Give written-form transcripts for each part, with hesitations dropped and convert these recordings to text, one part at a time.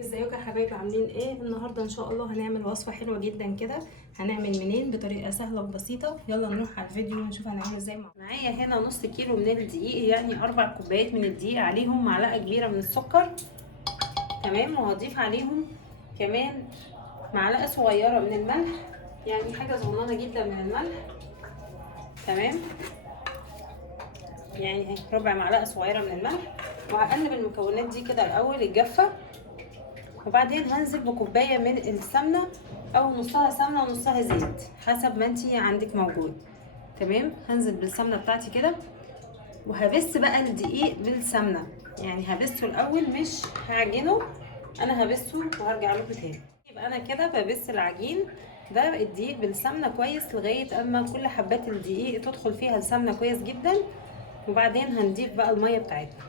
ازيكم يا حبايبي؟ عاملين ايه؟ النهارده ان شاء الله هنعمل وصفه حلوه جدا كده. هنعمل منين بطريقه سهله وبسيطه. يلا نروح على الفيديو ونشوف هنعمل ازاي. معايا هنا نص كيلو من الدقيق، يعني 4 كوبايات من الدقيق، عليهم معلقه كبيره من السكر. تمام. وهضيف عليهم كمان معلقه صغيره من الملح، يعني حاجه صغننه جدا من الملح. تمام، يعني ربع معلقه صغيره من الملح. وهقلب المكونات دي كده الاول الجافه، وبعدين هنزل بكوبايه من السمنه، او نصها سمنه ونصها زيت حسب ما انتي عندك موجود. تمام، هنزل بالسمنه بتاعتي كده، وهبس بقى الدقيق بالسمنه، يعني هبسه الاول مش هعجنه، انا هبسه وهرجع لكم تاني. يبقى انا كده ببس العجين ده الدقيق بالسمنه كويس لغايه اما كل حبات الدقيق تدخل فيها السمنه كويس جدا. وبعدين هنضيف بقى الميه بتاعتنا.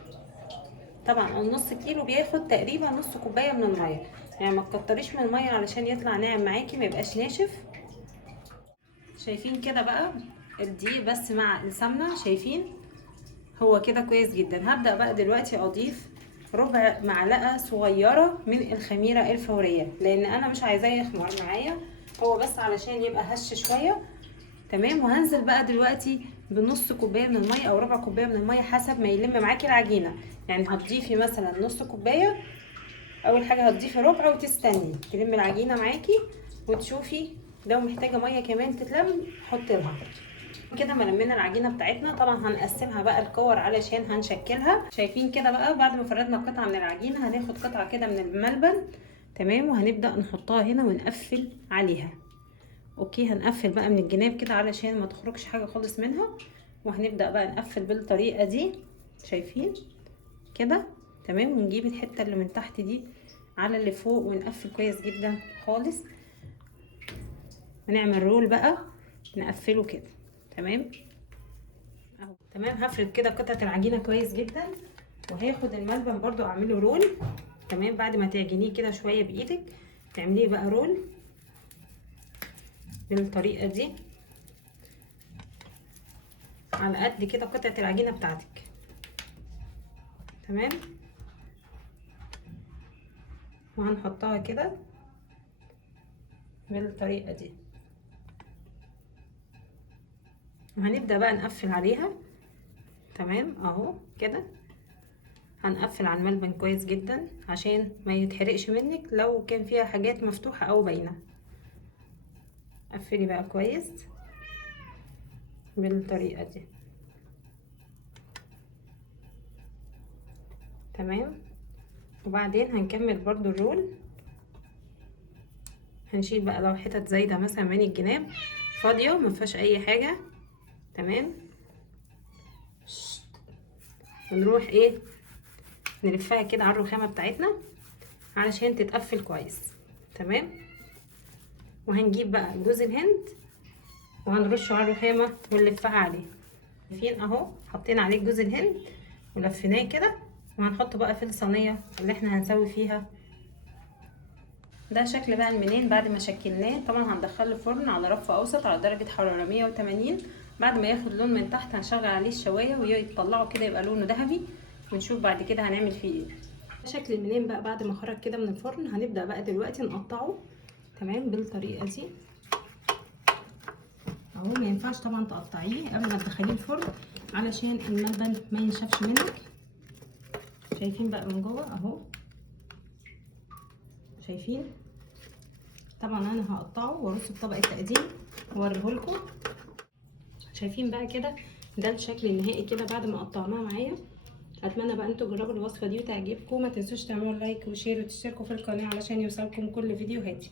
طبعا النص كيلو بياخد تقريبا نص كوبايه من الميه، يعني ما تكتريش من الميه علشان يطلع ناعم معاكي، ما يبقاش ناشف. شايفين كده بقى الدقيق بس مع السمنه؟ شايفين هو كده كويس جدا. هبدا بقى دلوقتي اضيف ربع معلقه صغيره من الخميره الفوريه، لان انا مش عايزاه يخمر معايا، هو بس علشان يبقى هش شويه. تمام. وهنزل بقى دلوقتي بنص كوبايه من الميه او ربع كوبايه من الميه حسب ما يلم معاكي العجينه. يعني هتضيفي مثلا نص كوبايه، اول حاجه هتضيفي ربع وتستني تلم العجينه معاكي، وتشوفي لو محتاجه ميه كمان تتلم حطي لها. كده ما لمينا العجينه بتاعتنا، طبعا هنقسمها بقى الكور علشان هنشكلها. شايفين كده بقى بعد ما فردنا قطعه من العجينه هناخد قطعه كده من الملبن. تمام. وهنبدا نحطها هنا ونقفل عليها. اوكي، هنقفل بقى من الجناب كده علشان ما تخرجش حاجه خالص منها، وهنبدا بقى نقفل بالطريقه دي. شايفين كده؟ تمام. ونجيب الحته اللي من تحت دي على اللي فوق ونقفل كويس جدا خالص، ونعمل رول بقى نقفله كده. تمام اهو. تمام، هفرد كده قطعه العجينه كويس جدا، وهاخد الملبن برضو اعمله رول. تمام، بعد ما تعجنيه كده شويه بايدك تعمليه بقى رول بالطريقه دي على قد كده قطعه العجينه بتاعتك. تمام، وهنحطها كده بالطريقه دي، وهنبدا بقى نقفل عليها. تمام اهو كده. هنقفل على الملبن كويس جدا عشان ما يتحرقش منك لو كان فيها حاجات مفتوحه او باينه. قفلي بقى كويس بالطريقه دي. تمام. وبعدين هنكمل برضو الرول. هنشيل بقى لو حتت زايده مثلا من الجناب فاضيه ما فيهاش اي حاجه. تمام. ونروح ايه نلفها كده على الرخامه بتاعتنا علشان تتقفل كويس. تمام. وهنجيب بقى جوز الهند وهنرشه على الرخامه ونلفها عليه. شايفين اهو حطينا عليه جوز الهند ولفيناه كده، وهنحطه بقى في الصينيه اللي احنا هنسوي فيها. ده شكل بقى المنين بعد ما شكلناه. طبعا هندخله الفرن على رف اوسط على درجه حراره 180. بعد ما ياخد لون من تحت هنشغل عليه الشوايه ويطلعه كده يبقى لونه ذهبي، ونشوف بعد كده هنعمل فيه ايه. شكل المنين بقى بعد ما خرج كده من الفرن. هنبدا بقى دلوقتي نقطعه. تمام، بالطريقه دي اهو. ما ينفعش طبعا تقطعيه قبل ما تدخليه الفرن علشان الملبن ما ينشفش منك. شايفين بقى من جوه اهو؟ شايفين؟ طبعا انا هقطعه وارصه في طبق التقديم واوريهولكم. شايفين بقى كده؟ ده الشكل النهائي كده بعد ما قطعناه معايا. اتمنى بقى انتوا تجربوا الوصفه دي وتعجبكم. ما تنسوش تعملوا لايك وشير وتشتركوا في القناه علشان يوصلكم كل فيديوهاتي.